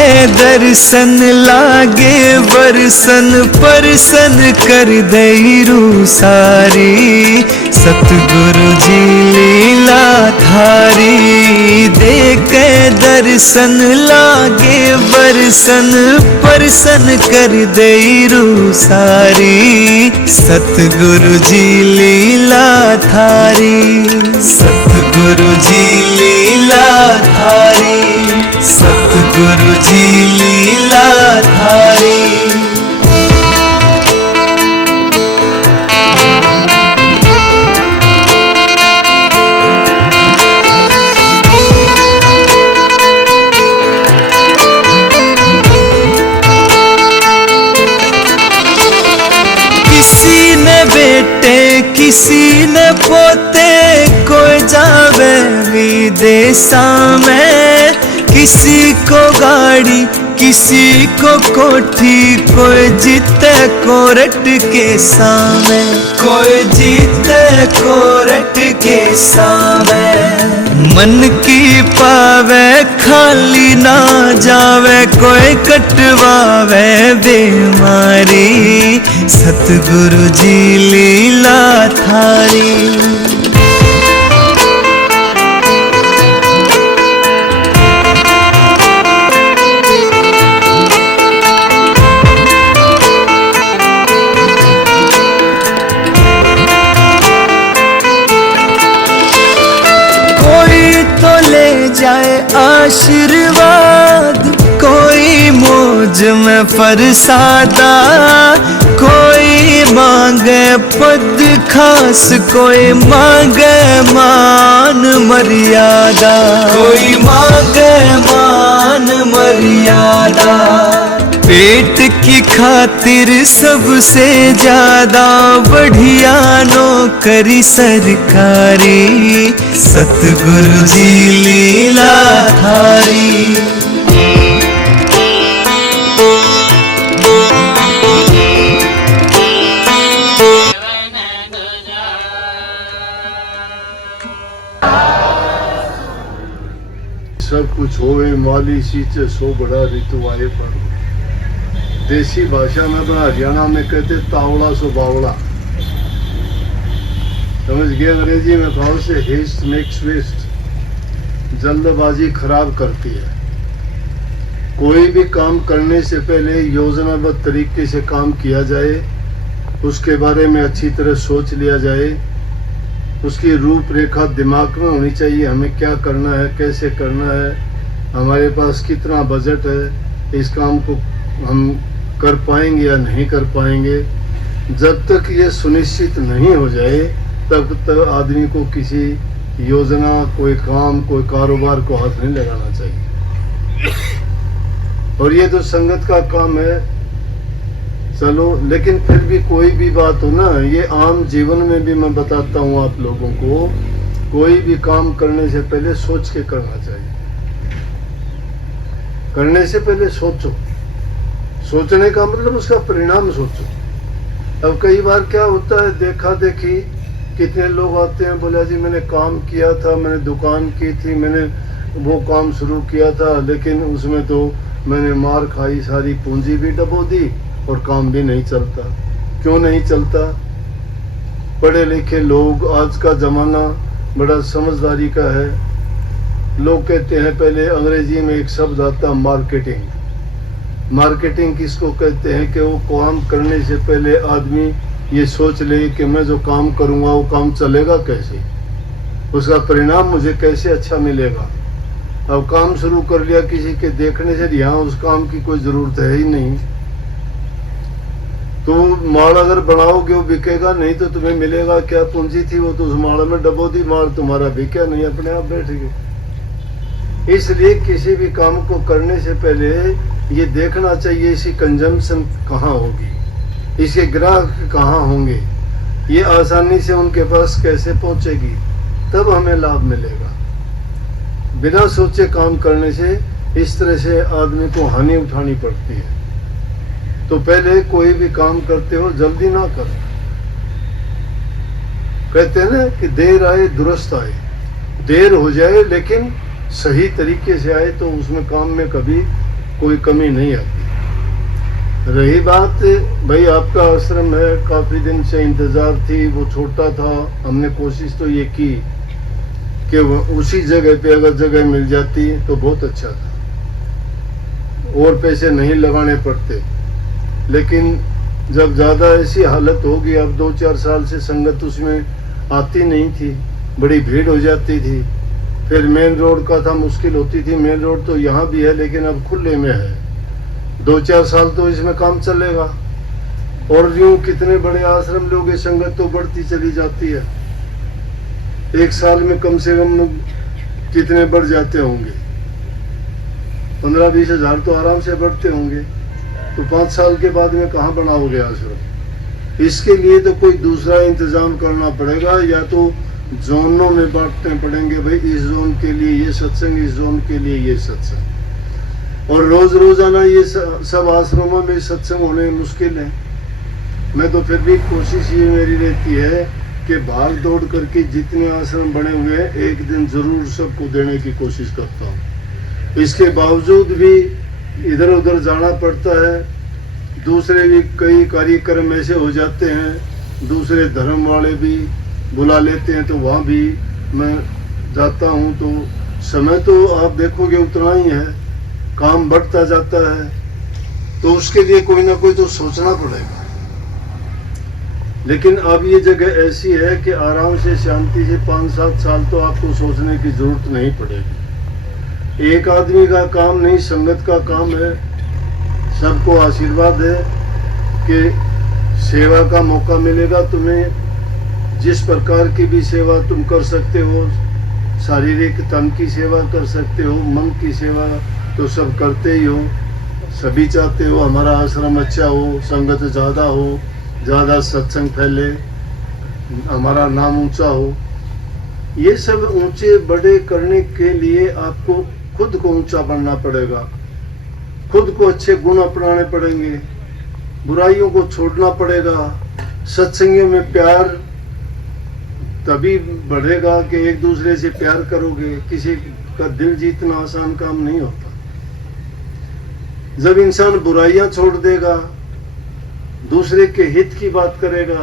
के दर्शन लागे बरसन परसन कर दैरू सारी। सतगुरु जी लीला थारी देखे दर्शन लागे बरसन परसन कर दैरू सारी। सतगुरु जी लीला थारी, सतगुरु जी लीला थारी, सतगुरु जी लीला थारी। किसी ने बेटे किसी ने पोते कोई जावे विदेशा में। किसी को गाड़ी किसी को कोठी कोई जीते कोरट के सामे। कोई जीते कोरट के सामे। मन की पावे खाली ना जावे कोई कटवावे बीमारी। सतगुरु जी लीला थारी। जाए आशीर्वाद कोई मौज में फरसादा। कोई मांगे पद खास कोई मांगे मान मर्यादा। कोई मांगे मान मर्यादा। पेट की खातिर सबसे ज्यादा बढ़िया नौकरी सरकारी। सतगुरु जी लीला थारी। सब कुछ होवे माली सींचे सो बड़ा ऋतु आए पर। देसी भाषा में तो हरियाणा में कहते तावड़ा सो बावड़ा। समझ गए? अंग्रेजी में भाव से हेस्ट मेक्स वेस्ट। जल्दबाजी खराब करती है। कोई भी काम करने से पहले योजनाबद्ध तरीके से काम किया जाए, उसके बारे में अच्छी तरह सोच लिया जाए, उसकी रूपरेखा दिमाग में होनी चाहिए। हमें क्या करना है, कैसे करना है, हमारे पास कितना बजट है, इस काम को हम कर पाएंगे या नहीं कर पाएंगे। जब तक ये सुनिश्चित नहीं हो जाए तब तक आदमी को किसी योजना, कोई काम, कोई कारोबार को हाथ नहीं लगाना चाहिए। और ये तो संगत का काम है, चलो। लेकिन फिर भी कोई भी बात हो ना, ये आम जीवन में भी मैं बताता हूँ आप लोगों को, कोई भी काम करने से पहले सोच के करना चाहिए। करने से पहले सोचो। सोचने का मतलब उसका परिणाम सोचो। अब कई बार क्या होता है, देखा देखी कितने लोग आते हैं, बोला जी मैंने काम किया था, मैंने दुकान की थी, मैंने वो काम शुरू किया था, लेकिन उसमें तो मैंने मार खाई, सारी पूंजी भी डबो दी और काम भी नहीं चलता। क्यों नहीं चलता? पढ़े लिखे लोग, आज का जमाना बड़ा समझदारी का है। लोग कहते हैं, पहले अंग्रेजी में एक शब्द आता मार्केटिंग। मार्केटिंग किसको कहते हैं कि वो काम करने से पहले आदमी ये सोच ले कि मैं जो काम करूँगा वो काम चलेगा कैसे, उसका परिणाम मुझे कैसे अच्छा मिलेगा। अब काम शुरू कर लिया किसी के देखने से, यहाँ उस काम की कोई ज़रूरत है ही नहीं, तो माल अगर बनाओगे वो बिकेगा नहीं, तो तुम्हें मिलेगा क्या? पूंजी थी वो तो उस माल में डबो दी, माल तुम्हारा बिका नहीं, अपने आप बैठ गए। इसलिए किसी भी काम को करने से पहले ये देखना चाहिए इसकी कंजम्पशन कहाँ होगी, इसके ग्राहक कहाँ होंगे, ये आसानी से उनके पास कैसे पहुंचेगी, तब हमें लाभ मिलेगा। बिना सोचे काम करने से इस तरह से आदमी को हानि उठानी पड़ती है। तो पहले कोई भी काम करते हो जल्दी ना करो। कहते हैं ना कि देर आए दुरुस्त आए। देर हो जाए लेकिन सही तरीके से आए तो उसमें काम में कभी कोई कमी नहीं आती। रही बात भाई आपका आश्रम है, काफी दिन से इंतजार थी, वो छोटा था, हमने कोशिश तो ये की कि वो उसी जगह पे अगर जगह मिल जाती तो बहुत अच्छा था और पैसे नहीं लगाने पड़ते। लेकिन जब ज़्यादा ऐसी हालत होगी, अब 2-4 साल से संगत उसमें आती नहीं थी, बड़ी भीड़ हो जाती थी। फिर मेन रोड का था, मुश्किल होती थी। मेन रोड तो यहाँ भी है लेकिन अब खुले में है। 2-4 साल तो इसमें काम चलेगा और यूं कितने बड़े आश्रम लोग, संगत तो बढ़ती चली जाती है। एक साल में कम से कम कितने बढ़ जाते होंगे, 15-20 हज़ार तो आराम से बढ़ते होंगे। तो 5 साल के बाद में कहाँ बनाओगे आश्रम? इसके लिए तो कोई दूसरा इंतजाम करना पड़ेगा, या तो जोनों में बांटने पड़ेंगे। भाई इस जोन के लिए ये सत्संग, इस जोन के लिए ये सत्संग। और रोज रोजाना ये सब आश्रमों में सत्संग होने मुश्किल है। मैं तो फिर भी कोशिश ये मेरी रहती है कि भाग दौड़ करके जितने आश्रम बने हुए हैं एक दिन जरूर सबको देने की कोशिश करता हूँ। इसके बावजूद भी इधर उधर जाना पड़ता है। दूसरे भी कई कार्यक्रम ऐसे हो जाते हैं, दूसरे धर्म वाले भी बुला लेते हैं, तो वहाँ भी मैं जाता हूँ। तो समय तो आप देखोगे उतना ही है, काम बढ़ता जाता है, तो उसके लिए कोई ना कोई तो सोचना पड़ेगा। लेकिन अब ये जगह ऐसी है कि आराम से शांति से 5-7 साल तो आपको सोचने की जरूरत नहीं पड़ेगी। एक आदमी का काम नहीं, संगत का काम है। सबको आशीर्वाद है कि सेवा का मौका मिलेगा तुम्हें। जिस प्रकार की भी सेवा तुम कर सकते हो, शारीरिक तन की सेवा कर सकते हो, मन की सेवा तो सब करते ही हो। सभी चाहते हो हमारा आश्रम अच्छा हो, संगत ज़्यादा हो, ज़्यादा सत्संग फैले, हमारा नाम ऊंचा हो। ये सब ऊंचे बड़े करने के लिए आपको खुद को ऊंचा बनना पड़ेगा, खुद को अच्छे गुण अपनाने पड़ेंगे, बुराइयों को छोड़ना पड़ेगा। सत्संगियों में प्यार तभी बढ़ेगा कि एक दूसरे से प्यार करोगे। किसी का दिल जीतना आसान काम नहीं होता। जब इंसान बुराइयां छोड़ देगा, दूसरे के हित की बात करेगा,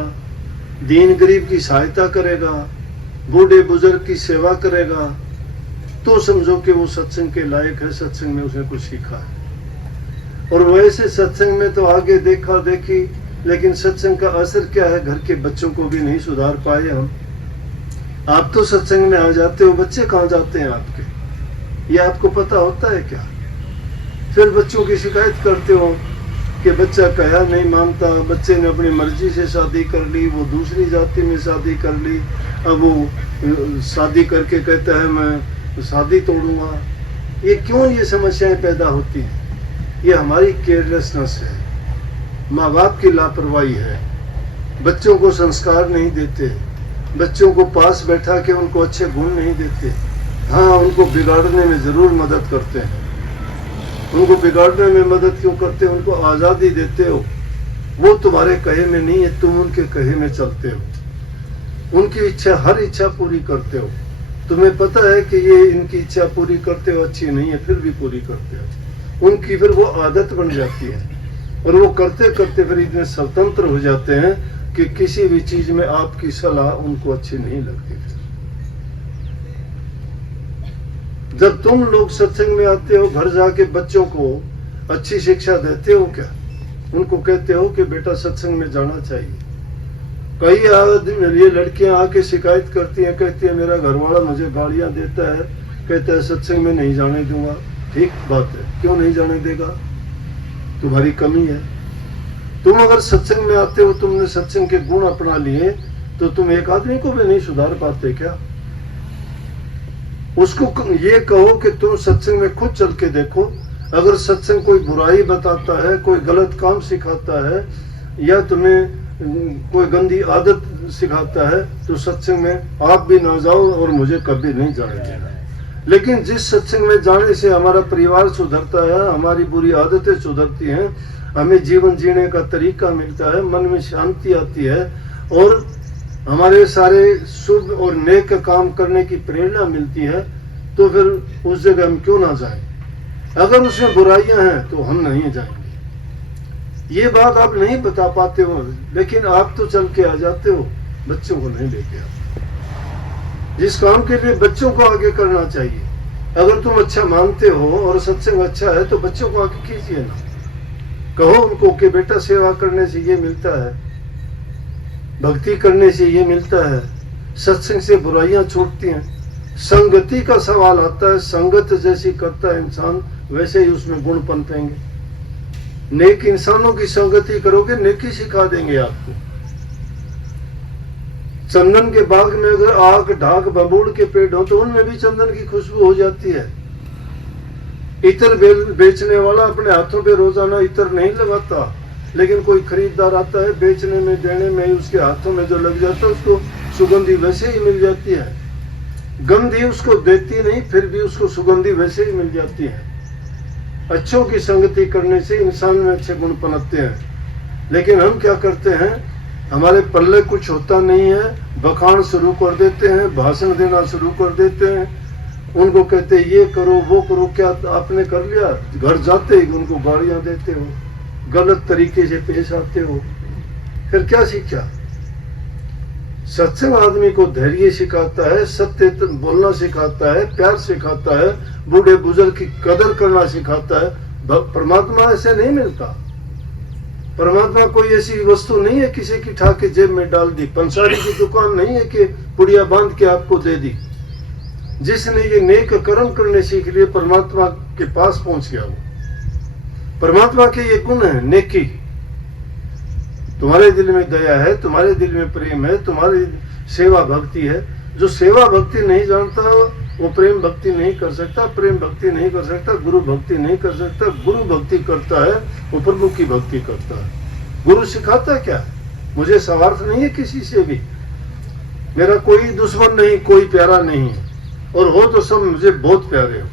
दीन गरीब की सहायता करेगा, बूढ़े बुजुर्ग की सेवा करेगा, तो समझो कि वो सत्संग के लायक है, सत्संग में उसने कुछ सीखा है। और वैसे सत्संग में तो आगे देखा देखी, लेकिन सत्संग का असर क्या है? घर के बच्चों को भी नहीं सुधार पाए हम। आप तो सत्संग में आ जाते हो, बच्चे कहाँ जाते हैं आपके? ये आपको पता होता है क्या? फिर बच्चों की शिकायत करते हो कि बच्चा कहा नहीं मानता, बच्चे ने अपनी मर्जी से शादी कर ली, वो दूसरी जाति में शादी कर ली, अब वो शादी करके कहता है मैं शादी तोड़ूंगा। ये क्यों ये समस्याएं पैदा होती हैं? ये हमारी केयरलेसनेस है, माँ बाप की लापरवाही है। बच्चों को संस्कार नहीं देते, बच्चों को पास बैठा के उनको अच्छे गुण नहीं देते। हाँ, उनको बिगाड़ने में जरूर मदद करते हैं। उनको बिगाड़ने में मदद क्यों करते हो? उनको आज़ादी देते हो। वो तुम्हारे कहे में नहीं है, तुम उनके कहे में चलते हो। उनकी इच्छा, हर इच्छा पूरी करते हो। तुम्हें पता है कि ये इनकी इच्छा पूरी करते हो अच्छी नहीं है, फिर भी पूरी करते हो। उनकी फिर वो आदत बन जाती है और वो करते करते फिर इतने स्वतंत्र हो जाते हैं कि किसी भी चीज में आपकी सलाह उनको अच्छी नहीं लगती। जब तुम लोग सत्संग में आते हो, घर जाके बच्चों को अच्छी शिक्षा देते हो क्या? उनको कहते हो कि बेटा सत्संग में जाना चाहिए। कई आदमी, ये लड़कियां आके शिकायत करती हैं, कहती है मेरा घरवाला मुझे गालियां देता है, कहता है सत्संग में नहीं जाने दूंगा। ठीक बात है, क्यों नहीं जाने देगा? तुम्हारी कमी है। तुम अगर सत्संग में आते हो, तुमने सत्संग के गुण अपना लिए, तो तुम एक आदमी को भी नहीं सुधार पाते क्या? उसको ये कहो कि तुम सत्संग में खुद चल के देखो। अगर सत्संग कोई बुराई बताता है, कोई गलत काम सिखाता है, या तुम्हें कोई गंदी आदत सिखाता है, तो सत्संग में आप भी ना जाओ और मुझे कभी नहीं जाने देना। लेकिन जिस सत्संग में जाने से हमारा परिवार सुधरता है, हमारी बुरी आदतें सुधरती हैं, हमें जीवन जीने का तरीका मिलता है, मन में शांति आती है और हमारे सारे शुभ और नेक काम करने की प्रेरणा मिलती है, तो फिर उस जगह हम क्यों ना जाएं? अगर उसमें बुराइयां हैं तो हम नहीं जाएंगे। ये बात आप नहीं बता पाते हो, लेकिन आप तो चल के आ जाते हो, बच्चों को नहीं लेके आते। जिस काम के लिए बच्चों को आगे करना चाहिए, अगर तुम अच्छा मानते हो और सत्संग अच्छा है तो बच्चों को आगे कीजिए ना। कहो उनको कि बेटा सेवा करने से ये मिलता है, भक्ति करने से ये मिलता है, सत्संग से बुराइयां छूटती हैं। संगति का सवाल आता है, संगत जैसी करता है इंसान वैसे ही उसमें गुण पनपेंगे। नेक इंसानों की संगति करोगे, नेकी सिखा देंगे आपको। चंदन के बाग में अगर आग ढाक बबूल के पेड़ हो तो उनमें भी चंदन की खुशबू हो जाती है। इतर बेचने वाला अपने हाथों पे रोजाना इतर नहीं लगाता, लेकिन कोई खरीददार आता है, बेचने में देने में उसके हाथों में जो लग जाता है उसको सुगंधी वैसे ही मिल जाती है। गंधी उसको देती नहीं, फिर भी उसको सुगंधी वैसे ही मिल जाती है। अच्छों की संगति करने से इंसान में अच्छे गुण पनपते हैं। लेकिन हम क्या करते हैं, हमारे पल्ले कुछ होता नहीं है, बखान शुरू कर देते हैं, भाषण देना शुरू कर देते हैं, उनको कहते हैं ये करो वो करो। क्या आपने कर लिया? घर जाते ही उनको गालियां देते हो, गलत तरीके से पेश आते हो, फिर क्या सीखा? सत्संग आदमी को धैर्य सिखाता है, सत्य बोलना सिखाता है, प्यार सिखाता है, बूढ़े बुजुर्ग की कदर करना सिखाता है। परमात्मा ऐसे नहीं मिलता। परमात्मा कोई ऐसी वस्तु नहीं है किसी की ठा के जेब में डाल दी। पंसारी की दुकान नहीं है कि पुड़िया बांध के आपको दे दी। जिसने ये नेक कर्म करने सीख लिए परमात्मा के पास पहुंच गया। वो परमात्मा के ये गुण है, नेकी। तुम्हारे दिल में दया है, तुम्हारे दिल में प्रेम है, तुम्हारी सेवा भक्ति है। जो सेवा भक्ति नहीं जानता वो प्रेम भक्ति नहीं कर सकता, प्रेम भक्ति नहीं कर सकता, गुरु भक्ति नहीं कर सकता। गुरु भक्ति करता है वो प्रभु की भक्ति करता है। गुरु सिखाता क्या? मुझे स्वार्थ नहीं है किसी से भी, मेरा कोई दुश्मन नहीं, कोई प्यारा नहीं है, और हो तो सब मुझे बहुत प्यारे हो।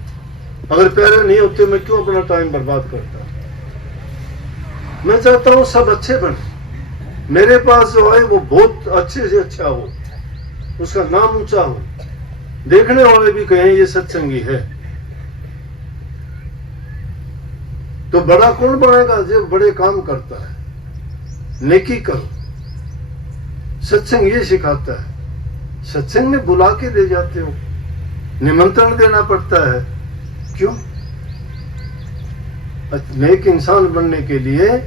अगर प्यारे नहीं होते मैं क्यों अपना टाइम बर्बाद करता? मैं चाहता हूँ सब अच्छे बने, मेरे पास जो है वो बहुत अच्छे से अच्छा हो, उसका नाम ऊंचा हो, देखने वाले भी कहें ये सत्संगी है। तो बड़ा कौन बनेगा? जो बड़े काम करता है। नेकी करो, सत्संग ये सिखाता है। सत्संग में बुला के ले जाते हो, निमंत्रण देना पड़ता है। क्यों? नेक इंसान बनने के लिए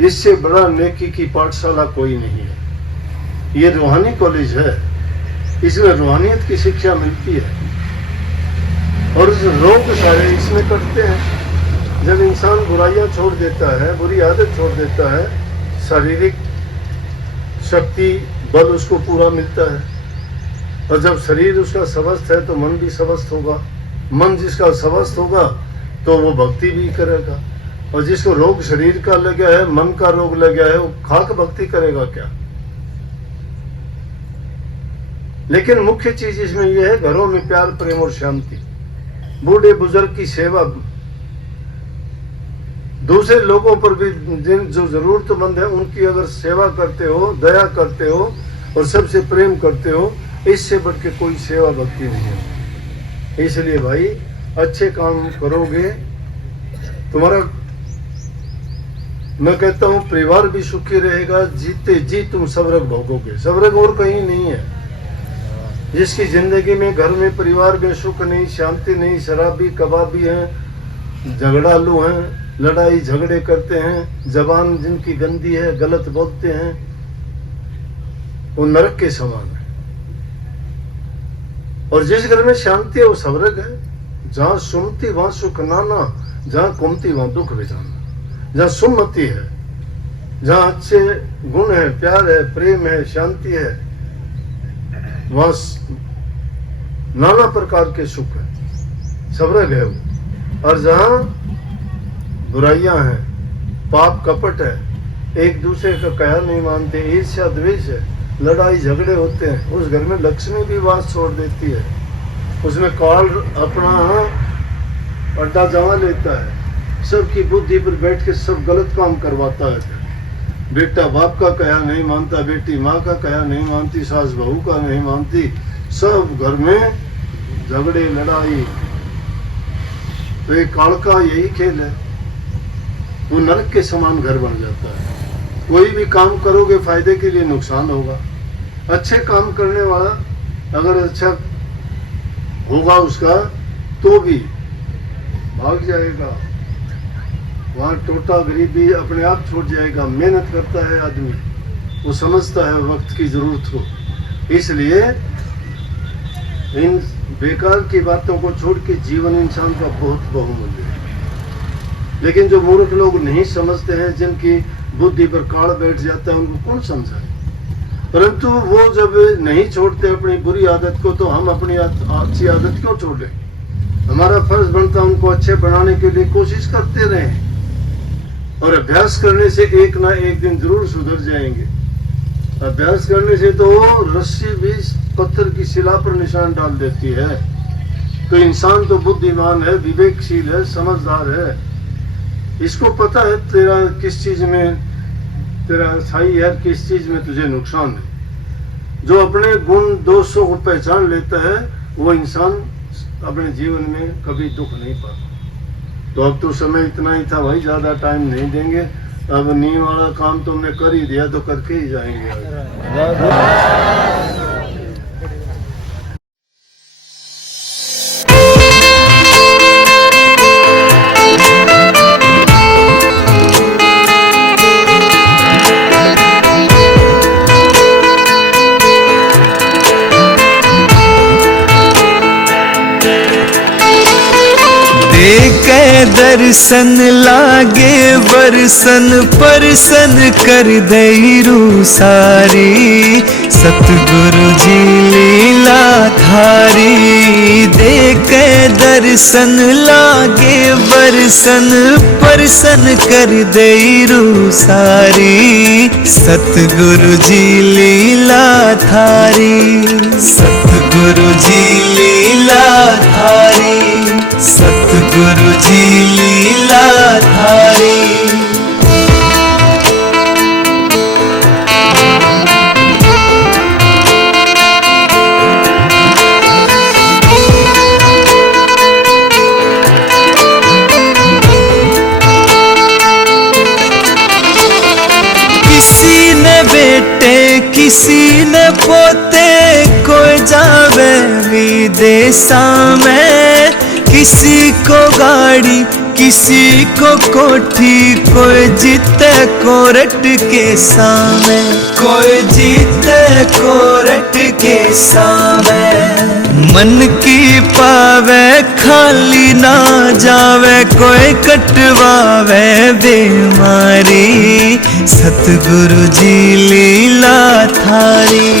इससे बड़ा नेकी की पाठशाला कोई नहीं है। ये रूहानी कॉलेज है, इसमें रूहानियत की शिक्षा मिलती है, और रोग सारे इसमें करते हैं। जब इंसान बुराइयां छोड़ देता है, बुरी आदत छोड़ देता है, शारीरिक शक्ति बल उसको पूरा मिलता है। और जब शरीर उसका स्वस्थ है तो मन भी स्वस्थ होगा। मन जिसका स्वस्थ होगा तो वो भक्ति भी करेगा। और जिसको रोग शरीर का लगा है, मन का रोग लगा है, वो खाक भक्ति करेगा क्या? लेकिन मुख्य चीज इसमें यह है, घरों में प्यार प्रेम और शांति, बूढ़े बुजुर्ग की सेवा, दूसरे लोगों पर भी जिन जो जरूरतमंद है उनकी अगर सेवा करते हो, दया करते हो और सबसे प्रेम करते हो, इससे बढ़ के कोई सेवा भक्ति नहीं है। इसलिए भाई अच्छे काम करोगे, तुम्हारा मैं कहता हूं परिवार भी सुखी रहेगा, जीते जी तुम स्वर्ग भोगोगे। स्वर्ग और कहीं नहीं है। जिसकी जिंदगी में घर में परिवार में सुख नहीं, शांति नहीं, शराबी कबाबी हैं, झगड़ालू हैं, लड़ाई झगड़े करते हैं, जबान जिनकी गंदी है, गलत बोलते हैं, वो नरक के समान है। और जिस घर में शांति है वो स्वर्ग है। जहां सुमति वहां सुख नाना, जहां कुमति वहां दुख बेजाना। जहां सुमति है, जहां अच्छे गुण है, प्यार है, प्रेम है, शांति है, वहां नाना प्रकार के सुख है, स्वर्ग है वो। और जहां बुराइयां हैं, पाप कपट है, एक दूसरे का कहा नहीं मानते, ईर्ष्या द्वेष है, लड़ाई झगड़े होते हैं, उस घर में लक्ष्मी भी वास छोड़ देती है। उसमें काल अपना अड्डा जमा लेता है, सबकी बुद्धि पर बैठ के सब गलत काम करवाता है। बेटा बाप का कहा नहीं मानता, बेटी माँ का कहा नहीं मानती, सास बहू का नहीं मानती, सब घर में झगड़े लड़ाई। तो ये काल का यही खेल है, वो नरक के समान घर बन जाता है। कोई भी काम करोगे फायदे के लिए नुकसान होगा। अच्छे काम करने वाला अगर अच्छा होगा उसका तो भी भाग जाएगा, वहाँ टोटा गरीबी अपने आप छूट जाएगा। मेहनत करता है आदमी, वो समझता है वक्त की जरूरत को, इसलिए इन बेकार की बातों को छोड़ के जीवन इंसान का बहुत बहुमूल्य है। लेकिन जो मूर्ख लोग नहीं समझते हैं, जिनकी बुद्धि पर काल बैठ जाता है, उनको कौन समझाए। परंतु वो जब नहीं छोड़ते अपनी बुरी आदत को, तो हम अपनी अच्छी आदत क्यों छोड़ लें। हमारा फर्ज बनता है उनको अच्छे बनाने के लिए कोशिश करते रहें, और अभ्यास करने से एक ना एक दिन जरूर सुधर जाएंगे। अभ्यास करने से तो रस्सी भी पत्थर की शिला पर निशान डाल देती है। तो इंसान तो बुद्धिमान है, विवेकशील है, समझदार है, इसको पता है तेरा किस चीज में तेरा सही है, किस चीज में तुझे नुकसान है। जो अपने गुण दोषों को पहचान लेता है, वो इंसान अपने जीवन में कभी दुख नहीं पाता। तो अब तो समय इतना ही था भाई, ज्यादा टाइम नहीं देंगे। अब नींव वाला काम तुमने कर ही दिया तो करके ही जाएंगे। देखे दर्शन लागे वर्सन परसन कर दईरू सारी, सतगुरु जी लीला थारी। देखे दर्शन लागे वर्सन परसन कर दईरू सारी, सतगुरु जी लीला थारी, सतगुरु जी लीला थारी, सतगुरु जी लीला थारी। किसी ने बेटे किसी ने पोते, कोई जावे विदेशा में। किसी को गाड़ी किसी को कोठी, कोई जीते कोरट के सामे, कोई जीते कोरट के सामे। मन की पावे खाली ना जावे, कोई कटवावे बीमारी, सतगुरु जी लीला थारी।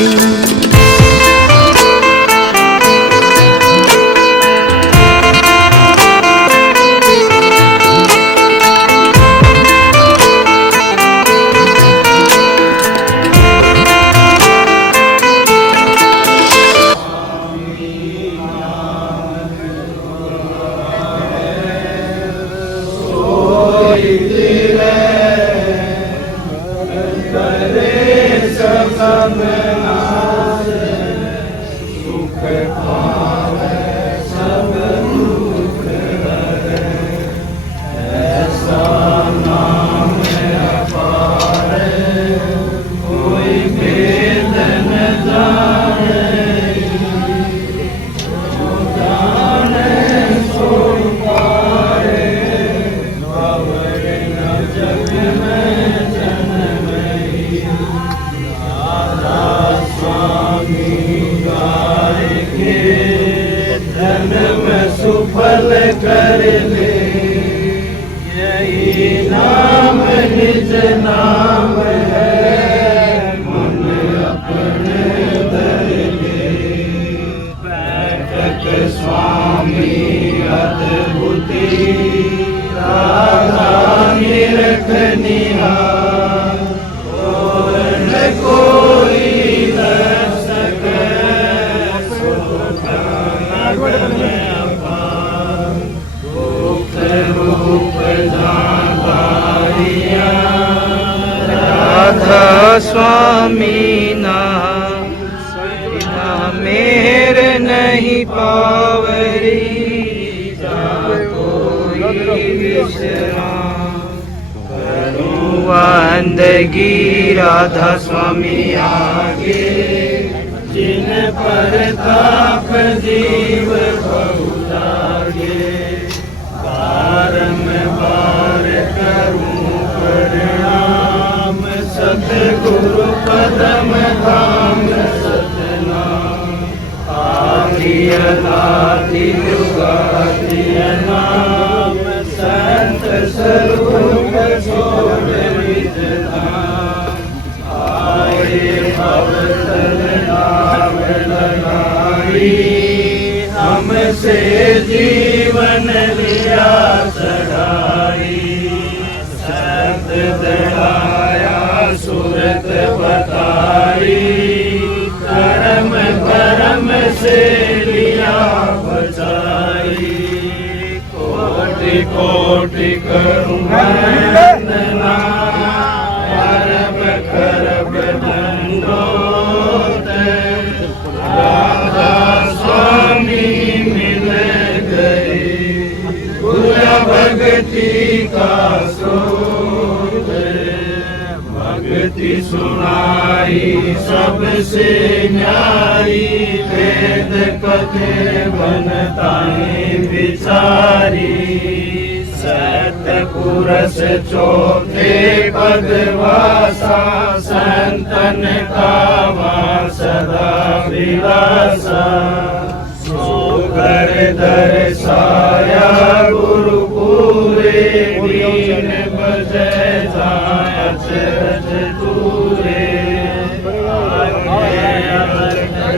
सुफल कर ले, यही नाम निज नाम है, मन अपने धर ले। बैठक स्वामी अद्भुति, राधा निरख निहार, और न कोई न सके सुख राधा स्वामी ना मेर नहीं पावरी, जाको विश्राम। करूं बंदगी राधा स्वामी आगे, जिन पर ताप जीव बहु लागे। बारंबार करूं प्रणाम, सतगुरु पदम धाम सतनाम। आदि युगादि नाम, संत स्वरूप छोड़ निज धाम। आए भवतल नाम लगाई, हमसे जीवन लिया चढ़ाई। सत दयाया सूरत बताई, कर्म भरम से लिया बचाई। कोटि कोटि करूं वंदना, अरब खरब दंडोत। राधा स्वामी मिल गए, गुर भक्ति का स्रोत। भक्ति सुनाई सबसे न्यारी, वेद कथे बनताई विचारी। सतपुरुष चौथे पद वासा, संतन का वास सदा विलासा। सोगर दर्शाया गुरु पूरे, बीन बजय जाय अचरज दूरे।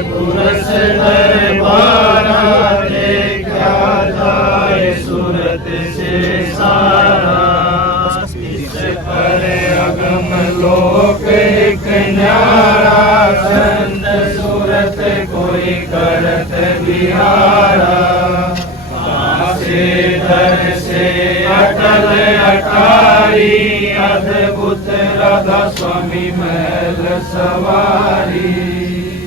पुरुष दरबारा, देखा जाए सूरत से सारा। इस पर अगम लोक एक न्यारा, चंद सूरत कोई करत बिहारा। से धर से अटल अटारी, अद्भुत राधा स्वामी महल सवारी।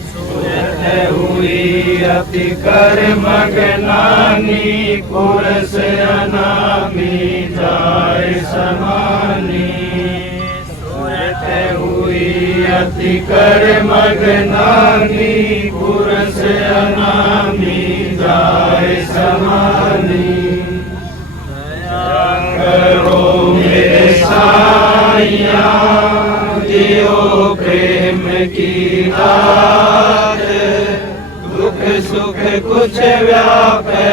सूरत हुई अति कर मगनानी, पुरस अनामी जाय समानी। सूरत हुई अति कर मगनानी, पुरस अनामी जाय समानी। दया करो मेरे साईया, दियो प्रेम की दात। दुख सुख कुछ व्यापे